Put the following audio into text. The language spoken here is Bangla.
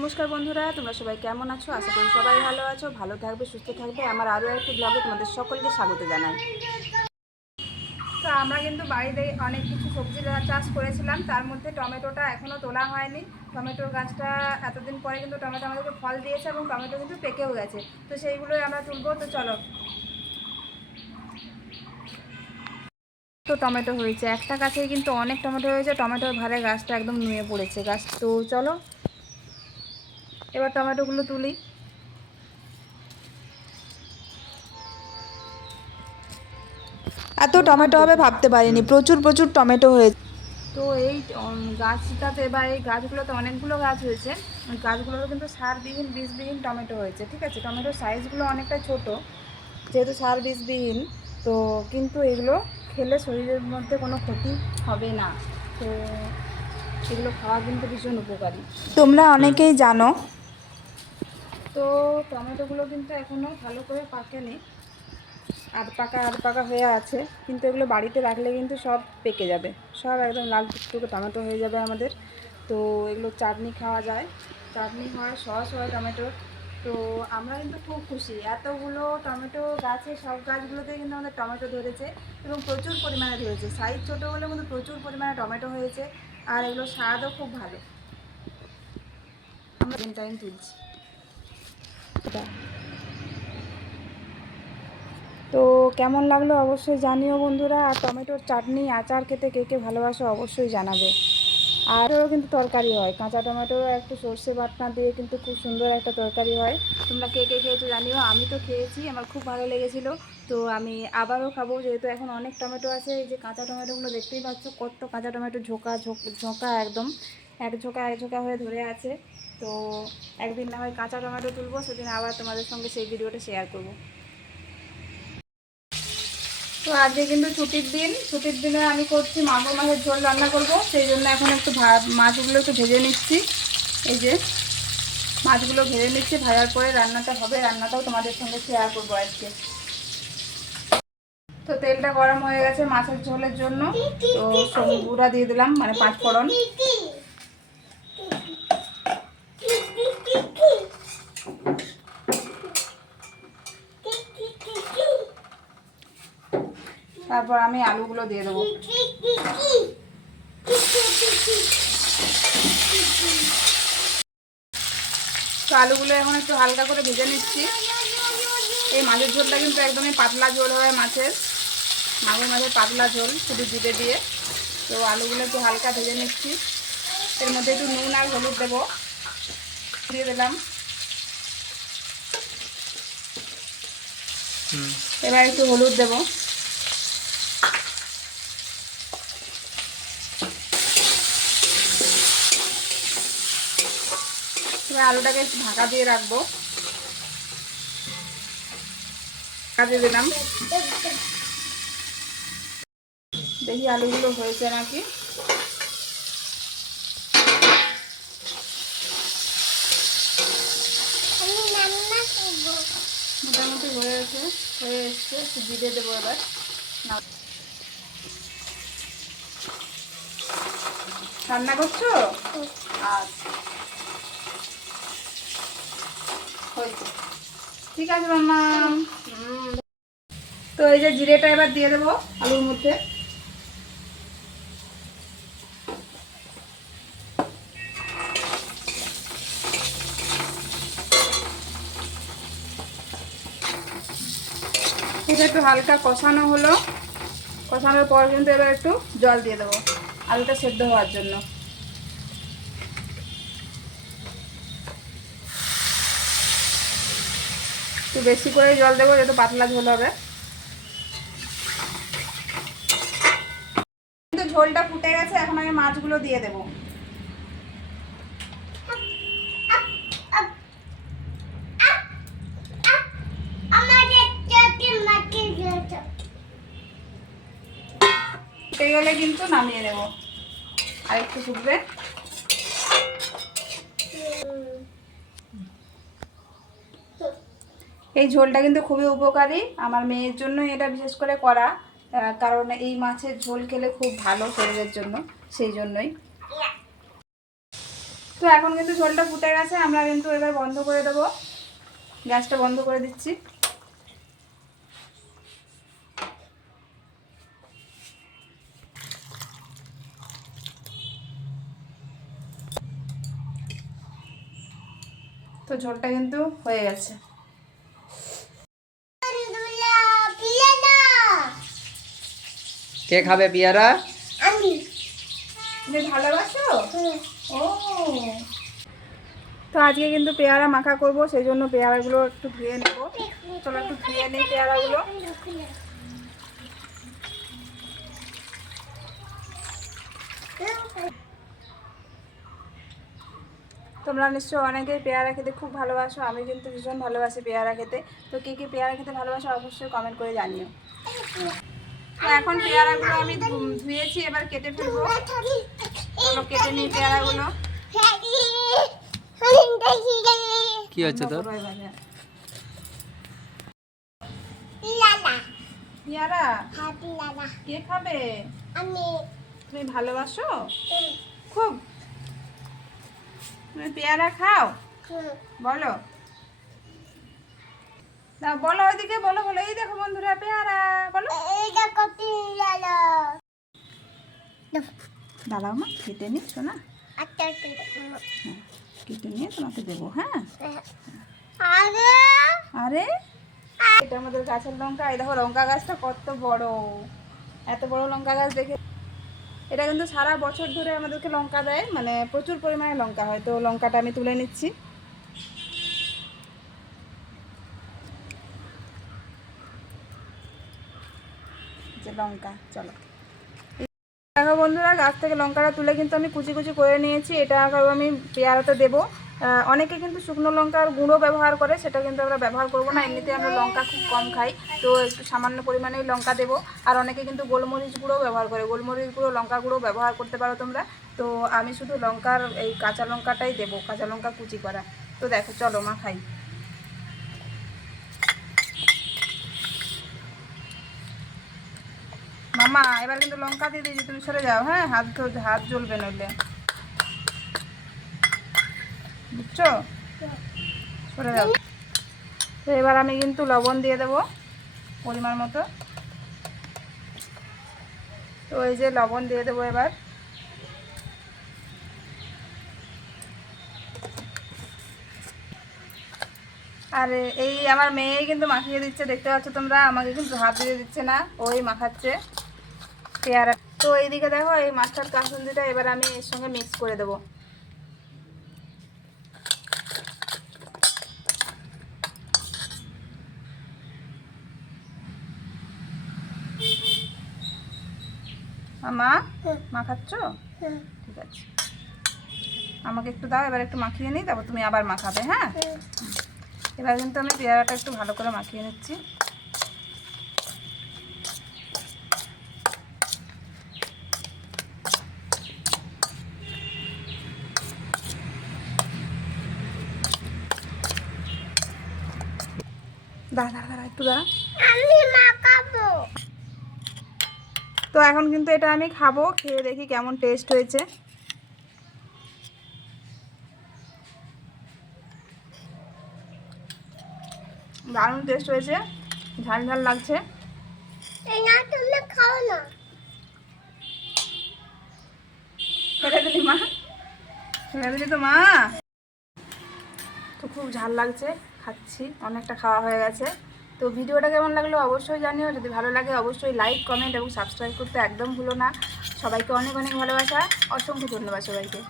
নমস্কার বন্ধুরা, তোমরা সবাই কেমন আছো? আশা করি সবাই ভালো আছো, ভালো থাকবে, সুস্থ থাকবে। আমার আরও একটি ব্লগে তোমাদের সকলকে স্বাগত জানাই। তো আমরা কিন্তু বাড়িতে অনেক কিছু সবজি চাষ করেছিলাম, তার মধ্যে টমেটোটা এখনও তোলা হয়নি। টমেটোর গাছটা এতদিন পরে কিন্তু টমেটো আমাদেরকে ফল দিয়েছে এবং টমেটো কিন্তু পেকেও গেছে। তো সেইগুলোই আমরা তুলবো। তো চলো। তো টমেটো হয়েছে, একটা গাছেই কিন্তু অনেক টমেটো হয়েছে। টমেটোর ভারে গাছটা একদম নুয়ে পড়েছে গাছ। তো চলো এবার টমেটোগুলো তুলি। এত টমেটো হবে ভাবতে পারিনি, প্রচুর প্রচুর টমেটো হয়েছে। তো এই গাছটাতে বা এই গাছগুলোতে অনেকগুলো গাছ হয়েছে। গাছগুলোতে কিন্তু সারবিহীন বীজবিহীন টমেটো হয়েছে। ঠিক আছে, টমেটোর সাইজগুলো অনেকটা ছোট, যেহেতু সার বীজবিহীন। তো কিন্তু এগুলো খেলে শরীরের মধ্যে কোনো ক্ষতি হবে না। তো এগুলো খাওয়া কিন্তু ভীষণ উপকারী, তোমরা অনেকেই জানো। তো টমেটোগুলো কিন্তু এখনও ভালো করে পাকেনি, আধ পাকা হয়ে আছে। কিন্তু এগুলো বাড়িতে রাখলে কিন্তু সব পেকে যাবে, সব একদম লাল টুকটুকে টমেটো হয়ে যাবে আমাদের। তো এগুলো চাটনি খাওয়া যায়, চাটনি হয়, সস হয় টমেটোর। তো আমরা কিন্তু খুব খুশি, এতগুলো টমেটো গাছে, সব গাছগুলোতে কিন্তু আমাদের টমেটো ধরেছে এবং প্রচুর পরিমাণে ধরেছে। সাইজ ছোটো হলেও কিন্তু প্রচুর পরিমাণে টমেটো হয়েছে, আর এগুলো স্বাদও খুব ভালো। আমরা টাইম তুলছি। তো কেমন লাগলো অবশ্যই জানিও বন্ধুরা। আর টমেটোর চাটনি, আচার খেতে কে কে ভালোবাসো অবশ্যই জানাবে। আরও কিন্তু তরকারি হয়, কাঁচা টমেটো একটু সর্ষে বাটনা দিয়ে কিন্তু খুব সুন্দর একটা তরকারি হয়। তোমরা কে কে খেয়েছো জানিও। আমি তো খেয়েছি, আমার খুব ভালো লেগেছিলো। তো আমি আবারও খাবো, যেহেতু এখন অনেক টমেটো আছে। এই যে কাঁচা টমেটোগুলো দেখতেই পাচ্ছ, কত কাঁচা টমেটো, ঝোঁকা ঝোঁকা একদম এক ঝোঁকা হয়ে ধরে আছে। তো একদিন না হয় কাঁচা টমেটো তুলবো, সেদিন আবার তোমাদের সঙ্গে সেই ভিডিওটা শেয়ার করবো। তো আজকে কিন্তু ছুটির দিনে আমি করছি মাগুর মাছের ঝোল রান্না করব। সেই জন্য এখন একটু মাছগুলো একটু ভেজে নিচ্ছি। এই যে মাছগুলো ভেজে নিচ্ছি, ভাজার পরে রান্নাটা হবে, রান্নাটাও তোমাদের সঙ্গে শেয়ার করবো আজকে। তো তেলটা গরম হয়ে গেছে মাছের ঝোলের জন্য। তো সবজি গুঁড়া দিয়ে দিলাম, মানে 5 ফোড়ন। তারপর আমি আলুগুলো দিয়ে দেবো। তো আলুগুলো এখন একটু হালকা করে ভেজে নিচ্ছি। এই মাছের ঝোলটা কিন্তু একদমই পাতলা ঝোল হয় মাছের, মাগুর মাছের পাতলা ঝোল, শুধু জিরে দিয়ে। তো আলুগুলো একটু হালকা ভেজে নিচ্ছি। এর মধ্যে একটু নুন আর হলুদ দেবো, দিয়ে দিলাম। এবার একটু হলুদ দেবো। এবার আলুটাকে একটু ঢাকা দিয়ে রাখবো, ঢাকা দিয়ে দিলাম। দেখি আলুগুলো হয়েছে নাকি। মোটামুটি হয়ে এসছে। একটু জিরে দেবো এবার। রান্না করছো? আচ্ছা, হয়েছে, ঠিক আছে মাম্মা। তো এই যে জিরেটা এবার দিয়ে দেবো আলুর মধ্যে। এটা একটু হালকা কষানো হলো, কষানোর পর কিন্তু এবার একটু জল দিয়ে দেবো আলুটা সেদ্ধ হওয়ার জন্য। একটু বেশি করে জল দেবো, যেহেতু পাতলা ঝোল হবে। কিন্তু ঝোলটা ফুটে গেছে, এখন আমি মাছগুলো দিয়ে দেবো। ফুটে গেলে কিন্তু নামিয়ে নেবো, আর একটু ফুটবে। এই ঝোলটা কিন্তু খুবই উপকারী, আমার মেয়ের জন্য এটা বিশেষ করে করা। কারণ এই মাছের ঝোল খেলে খুব ভালো শরীরের জন্য, সেই জন্যই। তো এখন কিন্তু ঝোলটা ফুটে গেছে, আমরা কিন্তু এবার বন্ধ করে দেবো, গ্যাসটা বন্ধ করে দিচ্ছি। তো ঝোলটা কিন্তু হয়ে গেছে। কে খাবে পিয়ারা? আমি। তুমি ভালোবাসো? ও, তো আজকে কিন্তু পেয়ারা মাখা করব, সেই জন্য পেয়ারাগুলো একটু ধুয়ে নেব। চলো একটু ধুয়ে নিই পেয়ারাগুলো। তোমরা নিশ্চয়ই অনেকেই পেয়ারা খেতে খুব ভালোবাসো, আমি কিন্তু ভীষণ ভালোবাসি পেয়ারা খেতে। তো কে কে পেয়ারা খেতে ভালোবাসো অবশ্যই কমেন্ট করে জানিও। তো এখন পেয়ারাগুলো আমি ধুয়েছি, এবার কেটে ফেলবো। চলো কেটে নিই পেয়ারাগুলো। কি হচ্ছে তোর? পেয়ারা কে খাবে? তুমি ভালোবাসো খুব? তুমি পেয়ারা খাও? বলো, না বলো, ওইদিকে বলো, বলো। এই দেখো বন্ধুরা পেয়ারা, বলো। দাঁড়াও মা, কেটে নি শোনা। কেটে নিয়ে তোমাকে দেবো। হ্যাঁ, আরে এটা আমাদের গাছের লঙ্কা। এই দেখো লঙ্কা গাছটা কত বড়, এত বড় লঙ্কা গাছ দেখে। এটা কিন্তু সারা বছর ধরে আমাদেরকে লঙ্কা দেয়, মানে প্রচুর পরিমাণে লঙ্কা হয়। তো লঙ্কাটা আমি তুলে নিচ্ছি। যে লঙ্কা, চলো দেখো বন্ধুরা, গাছ থেকে লঙ্কাটা তুলে কিন্তু আমি কুচি কুচি করে নিয়েছি। এটা আমি পেয়ারাতে দেবো। অনেকে কিন্তু শুকনো লঙ্কার গুঁড়ো ব্যবহার করে, সেটা কিন্তু আমরা ব্যবহার করবো না। এমনিতে আমরা লঙ্কা খুব কম খাই, তো একটু সামান্য পরিমাণেই লঙ্কা দেবো। আর অনেকে কিন্তু গোলমরিচ গুঁড়ো ব্যবহার করে, গোলমরিচ গুঁড়ো, লঙ্কা গুঁড়ো ব্যবহার করতে পারো তোমরা। তো আমি শুধু লঙ্কার এই কাঁচা লঙ্কাটাই দেবো, কাঁচা লঙ্কা কুচি করা। তো দেখো চলো মা খাই। মামা এবার কিন্তু লঙ্কা দিয়ে দিয়েছি, তুমি সরে যাও। হ্যাঁ, হাত জ্বলবে নইলে, বুঝছো? সরে যাও। তো এবার আমি কিন্তু লবণ দিয়ে দেবো পরিমাণ মতো। তো এই যে লবণ দিয়ে দেবো এবার। আর এই আমার মেয়েই কিন্তু মাখিয়ে দিচ্ছে, দেখতে পাচ্ছ তোমরা। আমাকে কিন্তু হাত দিয়ে দিচ্ছে না, ওই মাখাচ্ছে পেয়ারা। তো এইদিকে দেখো এই মাস্টার্ড কাসুন্দিটা এবার আমি এর সঙ্গে মিক্স করে দেবো। মা মাখাচ্ছ? ঠিক আছে, আমাকে একটু দাও, এবার একটু মাখিয়ে নিই, তারপর তুমি আবার মাখাবে। হ্যাঁ, এবার কিন্তু আমি পেয়ারাটা একটু ভালো করে মাখিয়ে নিচ্ছি। দাঁড়া দাঁড়া একটু দাঁড়া, আমি মাখাবো। তো এখন কিন্তু এটা আমি খাবো, খেয়ে দেখি কেমন টেস্ট হয়েছে। দারুণ টেস্ট হয়েছে, ঝাল ঝাল লাগছে। ফেলে দিলি মা, ফেলে দিলি তো মা। তো খুব ঝাল লাগছে, খাচ্ছি, অনেকটা খাওয়া হয়ে গেছে। তো ভিডিওটা কেমন লাগলো অবশ্যই জানিও। যদি ভালো লাগে অবশ্যই লাইক, কমেন্ট এবং সাবস্ক্রাইব করতে একদম ভুলো না। সবাইকে অনেক অনেক ভালোবাসা, অসংখ্য ধন্যবাদ সবাইকে।